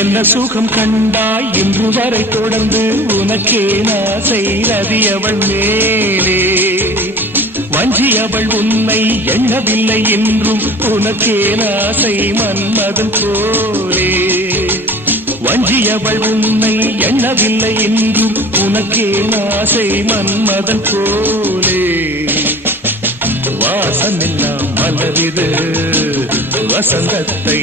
என்ன சுகம் கண்டாய் இன்று வரை தொடர்ந்து உனக்கே நாசை ரதி அவள் மேலே வஞ்சி அவள் உன்னை எண்ணவில்லை என்றும் உனக்கே நாசை மன்மதன் போலே வஞ்சி அவள் உன்னை எண்ணவில்லை என்றும் உனக்கே நாசை மன்மதன் போலே வாசமெல்லாம் மலரிது வசந்தத்தை